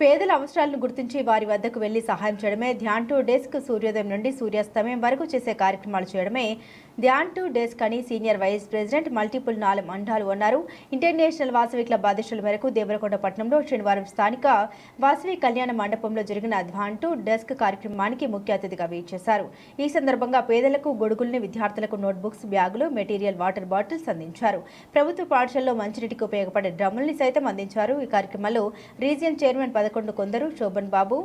పేదల అవసరాలను గుర్తించి వారి వద్దకు వెళ్లి సహాయం చేయడమే ధ్యాన్ టు డెస్క్. సూర్యోదయం నుండి సూర్యాస్తమయం వరకు చేసే కార్యక్రమాలు చేయడమే ధ్యాన్ టు డెస్క్ అని సీనియర్ వైస్ ప్రెసిడెంట్ మల్టిపుల్ నాలం అండాలు అన్నారు. ఇంటర్నేషనల్ వాసవి క్లబ్ ఆదేశాల మేరకు దేవరకొండ పట్టణంలో శనివారం స్థానిక వాసవి కళ్యాణ మండపంలో జరిగిన ధ్యాన్ టు డెస్క్ కార్యక్రమానికి ముఖ్య అతిథిగా వీచేశారు. ఈ సందర్భంగా పేదలకు గొడుగుల్ని, విద్యార్థులకు నోట్బుక్స్, బ్యాగులు, మెటీరియల్, వాటర్ బాటిల్స్ అందించారు. ప్రభుత్వ పాఠశాలలో మంచినీటికి ఉపయోగపడే డ్రమ్ముల్ని సైతం అందించారు. ఈ కార్యక్రమంలో రీజియన్ చైర్మన్ 11 కొందరు, Shobhan Babu,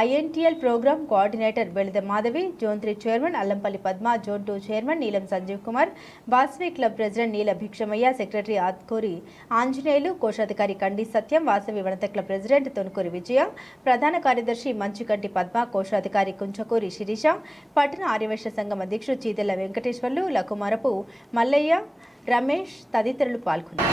INTL programme coordinator బెళిద Madhavi, zone 3 chairman Allampalli Padma, zone 2 chairman Neelam Sanjeev Kumar, Vasavi club president Neela Bhikshamaiah, secretary Athkuri Anjaneyulu, కోశాధికారి కండి సత్యం, వాసవి వనిత క్లబ్ ప్రెసిడెంట్ తొనుకూరి విజయ, ప్రధాన కార్యదర్శి మంచుకంటి పద్మ, కోశాధికారి కుంచకూరి శిరీష, పట్టణ ఆర్యవైశ్య సంఘం అధ్యక్షుడు చీదెల్ల వెంకటేశ్వర్లు, లకుమరపు మల్లయ్య, రమేష్ తదితరులు పాల్గొన్నారు.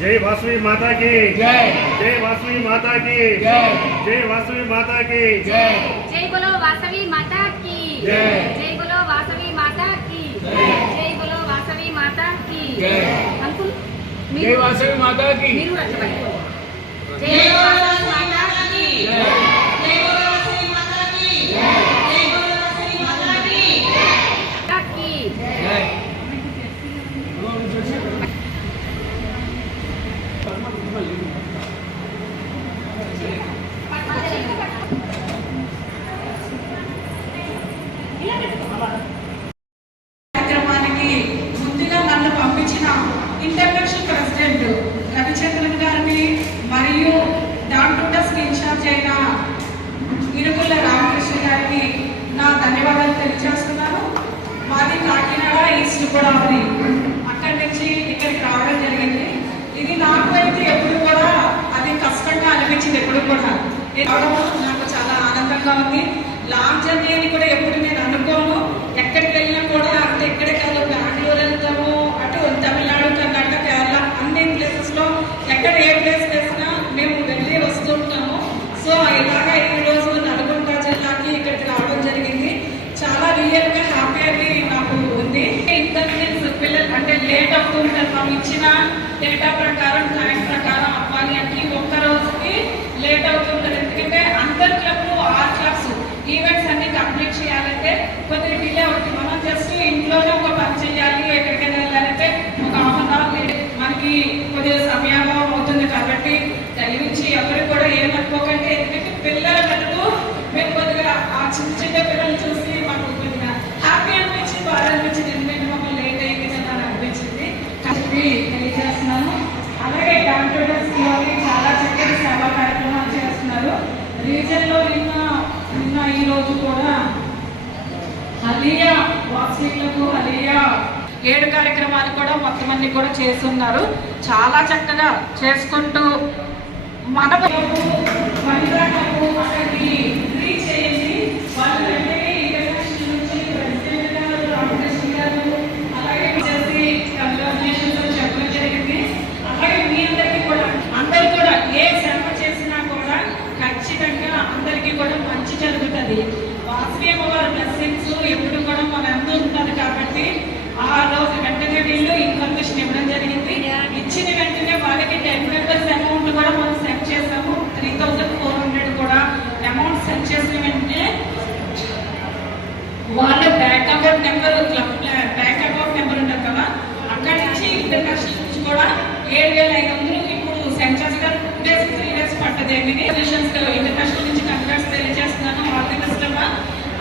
जय वासवी माता की जय, जय वासवी माता की जय, जय वासवी माता की जय, जय बोलो वासवी माता की जय, जय बोलो वासवी माता की जय, जय बोलो वासवी माता की जय। अंकुल जय वासवी माता की जय वासवी माता की जय, जय वासवी माता की जय, जय वासवी माता की जय। కార్యక్రమానికి ముందుగా నన్ను పంపించిన ఇంటర్నేషనల్ ప్రెసిడెంట్ రవిచంద్రన్ గారిని మరియు డాన్ టు డెస్క్ ఇన్ఛార్జ్ అయిన ఇరుగుళ్ళ రామకృష్ణ గారికి నా ధన్యవాదాలు తెలియజేస్తున్నాను. మాది కాకినాడ ఈస్ట్ గోదావరి, అక్కడి నుంచి ఇక్కడికి రావడం జరిగింది. ఇది నాకు అయితే ఎప్పుడు కూడా అది కష్టంగా అనిపించింది. ఎప్పుడు కూడా రావడం నాకు చాలా ఆనందంగా ఉంది. లాంగ్ జర్నీ అని కూడా ఎప్పుడు నేను అనుకోను. ఎక్కడికి వెళ్ళినా కూడా అంటే ఎక్కడే కాదు, బెంగళూరు వెళ్తాము, అటు తమిళనాడు, కర్ణాటక, కేరళ అన్ని ప్లేసెస్లో ఎక్కడ ఏ ప్లేస్ వేసినా మేము వెళ్ళి వస్తూ ఉంటాము. సో ఇలాగా ఈ రోజు నల్గొండ జిల్లాకి ఇక్కడికి రావడం జరిగింది. చాలా రియల్గా హ్యాపీ అని నాకు ఉంది. ఇంటెలిజెన్స్ పిల్లలు అంటే లేట్ అవుతూ ఉంటారు. మనం ఇచ్చిన డేటా ప్రకారం, టైం ప్రకారం అవ్వాలి అంటే ఒక్క రోజుకి లేట్ అవుతుంటారు. ఎందుకంటే అందరి క్లబ్లు 6 క్లబ్స్ ఈవెంట్స్ అన్ని కంప్లీట్ చేయాలంటే కొద్దిగా డిలే అవుతుంది. మనం జస్ట్ ఇంట్లోనే ఒక పని చేయాలి, ఎక్కడికైనా వెళ్ళాలంటే ఒక హాఫ్ అన్ అవర్ మనకి కొద్దిగా సమయం అవుతుంది. కాబట్టి దయవించి ఎవరు కూడా ఏమనుకోకండి. ఎందుకంటే పిల్లల మటుకు మేము కొద్దిగా ఆ చిన్న పిల్లలు చూసి మాకు కొద్దిగా హ్యాపీ అనిపించింది, బాధ అనిపించింది. ఎందుకంటే మాకు లేట్ అయింది కదా అని అనిపించింది. కాబట్టి తెలియజేస్తున్నాను. రీజన్లో నిన్న ఈ రోజు కూడా హలియా వాసీలకు హలియా 7 కార్యక్రమాలు కూడా మొత్తం అన్ని కూడా చేస్తున్నారు. చాలా చక్కగా చేసుకుంటూ మన చెప్పడం జరిగింది. అలాగే మీ అందరికీ కూడా అందరు కూడా ఏ శ్రమ చేసినా కూడా ఖచ్చితంగా అందరికీ కూడా మంచి జరుగుతుంది. వాసవి అమ్మవారి బ్లెస్సింగ్స్ ఎప్పుడు కూడా మన అందరూ ఉంటుంది కాబట్టి ఆ రోజు వెంటనే వీళ్ళు ఇన్ఫర్మేషన్ ఇవ్వడం జరిగింది. ఇచ్చిన వెంటనే వాళ్ళకి 10 మెంబర్స్ అమౌంట్ కూడా మనం సెండ్ చేసాము. 3400 కూడా అమౌంట్ సెండ్ చేసిన వెంటనే వాళ్ళ bank account number bank account number ఉంటుంది కదా, అక్కడి నుంచి ఇంటర్నేషనల్ నుంచి కూడా 7500 ఇప్పుడు సెండ్ చేస్తారు. 2 days 3 days పట్టదేమి ఇంటర్నేషనల్ నుంచి కంగ్రాట్స్ తెలియజేస్తున్నాను. ఆల్ ది బెస్ట్ అమ్మా.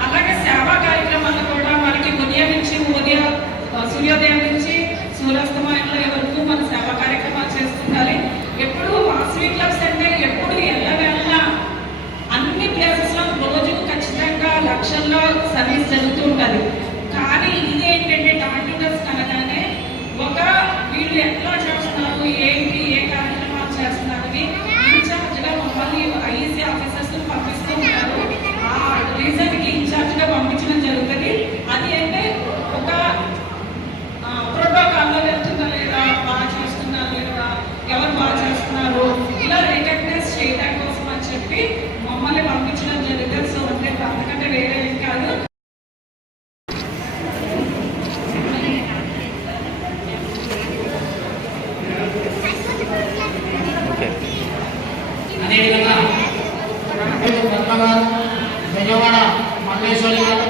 అలాగే సేవా కార్యక్రమాలు కూడా మనకి ఉదయం నుంచి సూర్యోదయం నుంచి సూర్యాస్తమయంలో వరకు మన సేవా కార్యక్రమాలు చేస్తుండాలి. ఎప్పుడు వాసవి క్లబ్స్ అంటే ఎప్పుడు ఎల్లవేళ అన్ని ప్లేసెస్ లో రోజు ఖచ్చితంగా లక్షల్లో సర్వీస్ జరుగుతూ ఉంటుంది. కానీ ఇదేంటంటే డాక్టర్స్ అనగానే ఒక వీళ్ళు ఎట్లా చేస్తున్నారు, ఏంటి, ఏ కార్యక్రమాలు చేస్తున్నారు ఇన్ఛార్జ్గా మమ్మల్ని ఐఈసీ ఆఫీసర్స్ పంపిస్తూ ఉంటారు. ఆ రీజన్కి ఇన్ఛార్జ్గా పంపించడం జరుగుతుంది. అది అంటే ఒక ప్రోటోకాల్లో వెళ్తుందా లేదా, బాగా చేస్తున్నారు లేదా, ఎవరు బాగా చేస్తున్నారు ఇలా రికగ్నైజ్ చేయడం కోసం అని చెప్పి మమ్మల్ని పంపించడం జరుగుతుంది. సో అంటే అంతకంటే వేరే ఏం కాదు. అదేవిధంగా విజయవాడ మల్లేశ్వరి గారు,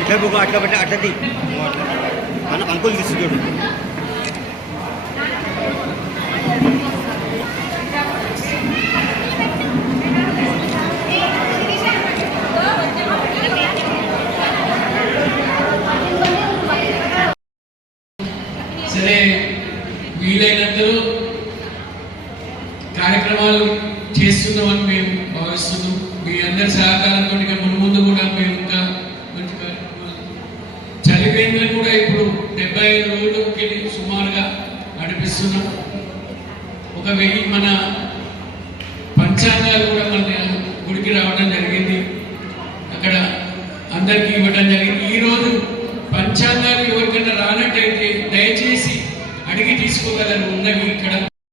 ఇట్లా బుక్ అట్లా పెట్టి అట్లది మన అంకుల్ తీసుకుంటాడు. సరే, వీలైనంతలో కార్యక్రమాలు చేస్తున్నామని మేము భావిస్తున్నాం. మీ అందరి సహకారంతో ముందు కూడా మేము ఇంకా మంచి కార్యక్రమాలు చలివేంద్రులు కూడా ఇప్పుడు 75 రోజులకి సుమారుగా నడిపిస్తున్నాం. 1000 మన పంచాంగాలు కూడా మన గుడికి రావడం జరిగింది. అక్కడ అందరికీ ఇవ్వడం జరిగింది. ఈరోజు పంచాంగాలు ఎవరికైనా రానట్టయితే దయచేసి అడిగి తీసుకోగలరు ఉన్నవి ఇక్కడ.